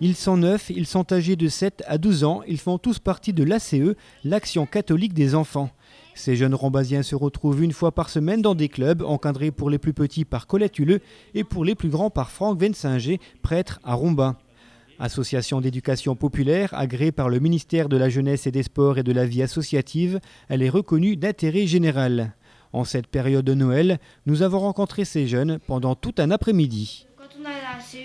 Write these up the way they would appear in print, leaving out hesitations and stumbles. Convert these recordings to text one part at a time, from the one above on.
Ils sont 9, ils sont âgés de 7 à 12 ans, ils font tous partie de l'ACE, l'Action catholique des enfants. Ces jeunes rambasiens se retrouvent une fois par semaine dans des clubs, encadrés pour les plus petits par Colette Huleux et pour les plus grands par Franck Vensinger, prêtre à Rombin. Association d'éducation populaire, agréée par le ministère de la Jeunesse et des Sports et de la vie associative, elle est reconnue d'intérêt général. En cette période de Noël, nous avons rencontré ces jeunes pendant tout un après-midi. Quand on a la CE,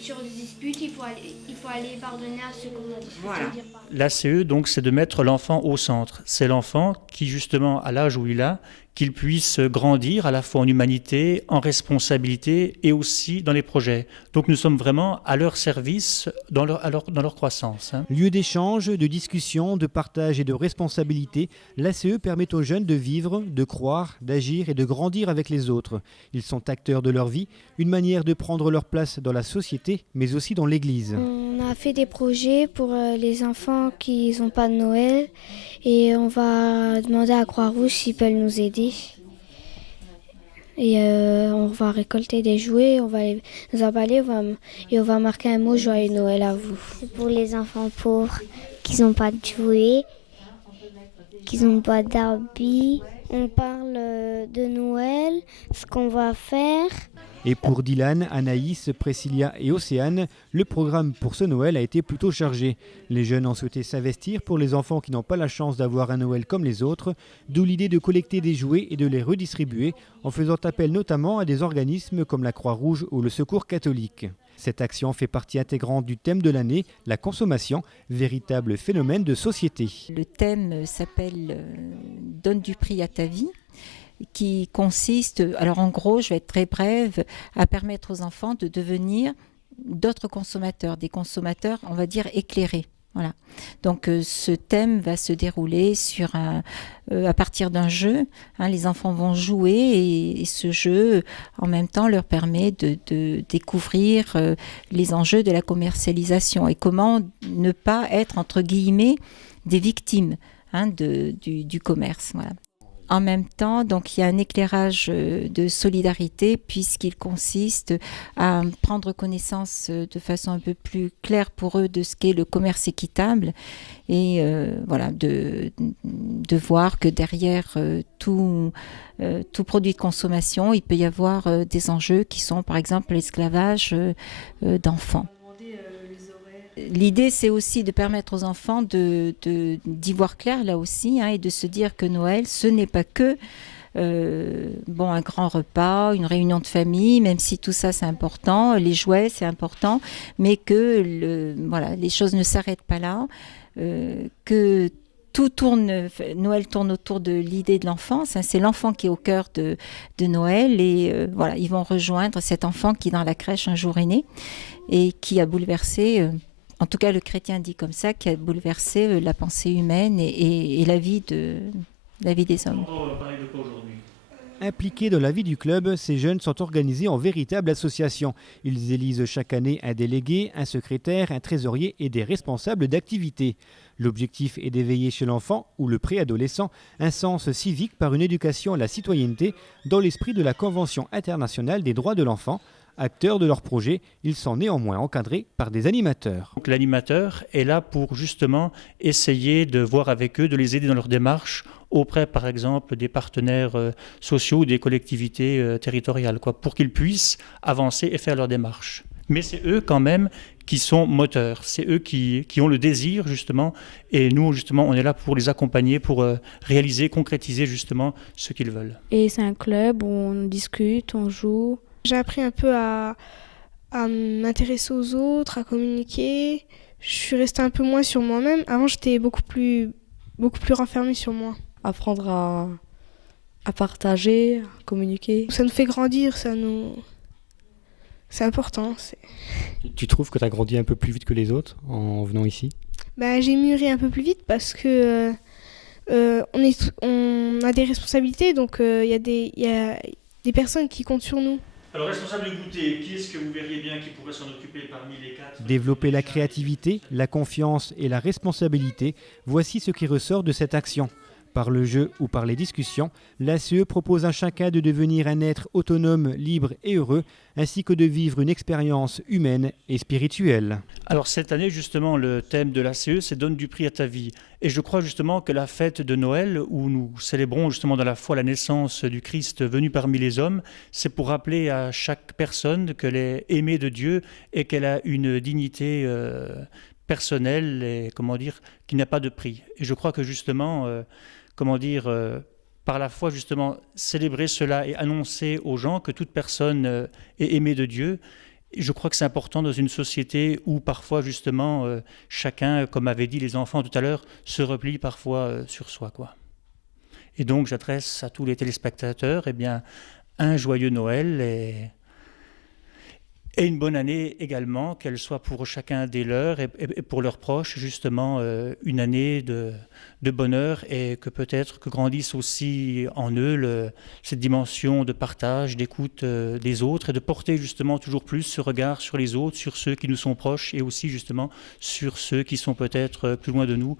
sur des disputes, il faut aller pardonner à ceux qu'on a disputé. Voilà. L'ACE, donc, c'est de mettre l'enfant au centre. C'est l'enfant qui, justement, à l'âge où il a, qu'il puisse grandir à la fois en humanité, en responsabilité et aussi dans les projets. Donc nous sommes vraiment à leur service dans leur croissance. Lieu d'échange, de discussion, de partage et de responsabilité, l'ACE permet aux jeunes de vivre, de croire, d'agir et de grandir avec les autres. Ils sont acteurs de leur vie, une manière de prendre leur place dans la société, mais aussi dans l'Église. On a fait des projets pour les enfants qui n'ont pas de Noël et on va demander à Croix-Rouge s'ils peuvent nous aider. Et on va récolter des jouets, on va les emballer et on va marquer un mot Joyeux Noël à vous. C'est pour les enfants pauvres qui n'ont pas de jouets, qui n'ont pas d'habits. On parle de Noël, ce qu'on va faire. Et pour Dylan, Anaïs, Priscilla et Océane, le programme pour ce Noël a été plutôt chargé. Les jeunes ont souhaité s'investir pour les enfants qui n'ont pas la chance d'avoir un Noël comme les autres, d'où l'idée de collecter des jouets et de les redistribuer, en faisant appel notamment à des organismes comme la Croix-Rouge ou le Secours catholique. Cette action fait partie intégrante du thème de l'année, la consommation, véritable phénomène de société. Le thème s'appelle « Donne du prix à ta vie ». Qui consiste, alors en gros, je vais être très brève, à permettre aux enfants de devenir d'autres consommateurs, des consommateurs, on va dire, éclairés. Voilà. Donc ce thème va se dérouler à partir d'un jeu. Les enfants vont jouer et ce jeu, en même temps, leur permet de découvrir les enjeux de la commercialisation et comment ne pas être, entre guillemets, des victimes du commerce. Voilà. En même temps, donc, il y a un éclairage de solidarité puisqu'il consiste à prendre connaissance de façon un peu plus claire pour eux de ce qu'est le commerce équitable et voilà, de voir que derrière tout produit de consommation, il peut y avoir des enjeux qui sont par exemple l'esclavage d'enfants. L'idée, c'est aussi de permettre aux enfants d'y voir clair là aussi et de se dire que Noël, ce n'est pas que un grand repas, une réunion de famille, même si tout ça c'est important, les jouets c'est important, mais que les choses ne s'arrêtent pas là, que Noël tourne autour de l'idée de l'enfance, c'est l'enfant qui est au cœur de Noël et ils vont rejoindre cet enfant qui dans la crèche un jour est né et qui a bouleversé... En tout cas, le chrétien dit comme ça, qui a bouleversé la pensée humaine et la vie des hommes. On va parler de quoi aujourd'hui ? Impliqués dans la vie du club, ces jeunes sont organisés en véritable association. Ils élisent chaque année un délégué, un secrétaire, un trésorier et des responsables d'activités. L'objectif est d'éveiller chez l'enfant ou le préadolescent un sens civique par une éducation à la citoyenneté dans l'esprit de la Convention internationale des droits de l'enfant. Acteurs de leur projet, ils sont néanmoins encadrés par des animateurs. Donc, l'animateur est là pour justement essayer de voir avec eux, de les aider dans leur démarche auprès par exemple des partenaires sociaux ou des collectivités territoriales, pour qu'ils puissent avancer et faire leur démarche. Mais c'est eux quand même qui sont moteurs, c'est eux qui ont le désir justement et nous justement on est là pour les accompagner, pour réaliser, concrétiser justement ce qu'ils veulent. Et c'est un club où on discute, on joue. J'ai appris un peu à m'intéresser aux autres, à communiquer. Je suis restée un peu moins sur moi-même. Avant, j'étais beaucoup plus renfermée sur moi. Apprendre à partager, à communiquer. Ça nous fait grandir, c'est important. Tu trouves que tu as grandi un peu plus vite que les autres en venant ici ? J'ai mûri un peu plus vite parce que on a des responsabilités, donc il y a des personnes qui comptent sur nous. Alors, responsable de goûter, qui est-ce que vous verriez bien qui pourrait s'en occuper parmi les 4 ? Développer la créativité, la confiance et la responsabilité, voici ce qui ressort de cette action. Par le jeu ou par les discussions, l'ACE propose à chacun de devenir un être autonome, libre et heureux, ainsi que de vivre une expérience humaine et spirituelle. Alors cette année, justement, le thème de l'ACE, c'est « Donne du prix à ta vie ». Et je crois justement que la fête de Noël, où nous célébrons justement dans la foi la naissance du Christ venu parmi les hommes, c'est pour rappeler à chaque personne qu'elle est aimée de Dieu et qu'elle a une dignité personnelle et, qui n'a pas de prix. Et je crois que justement... par la foi, justement, célébrer cela et annoncer aux gens que toute personne est aimée de Dieu. Je crois que c'est important dans une société où parfois, justement, chacun, comme avaient dit les enfants tout à l'heure, se replie parfois sur soi, quoi. Et donc, j'adresse à tous les téléspectateurs, un joyeux Noël et une bonne année également, qu'elle soit pour chacun des leurs et pour leurs proches, justement, une année de bonheur et que peut-être que grandisse aussi en eux cette dimension de partage, d'écoute des autres et de porter justement toujours plus ce regard sur les autres, sur ceux qui nous sont proches et aussi justement sur ceux qui sont peut-être plus loin de nous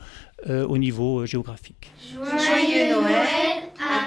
au niveau géographique. Joyeux Noël à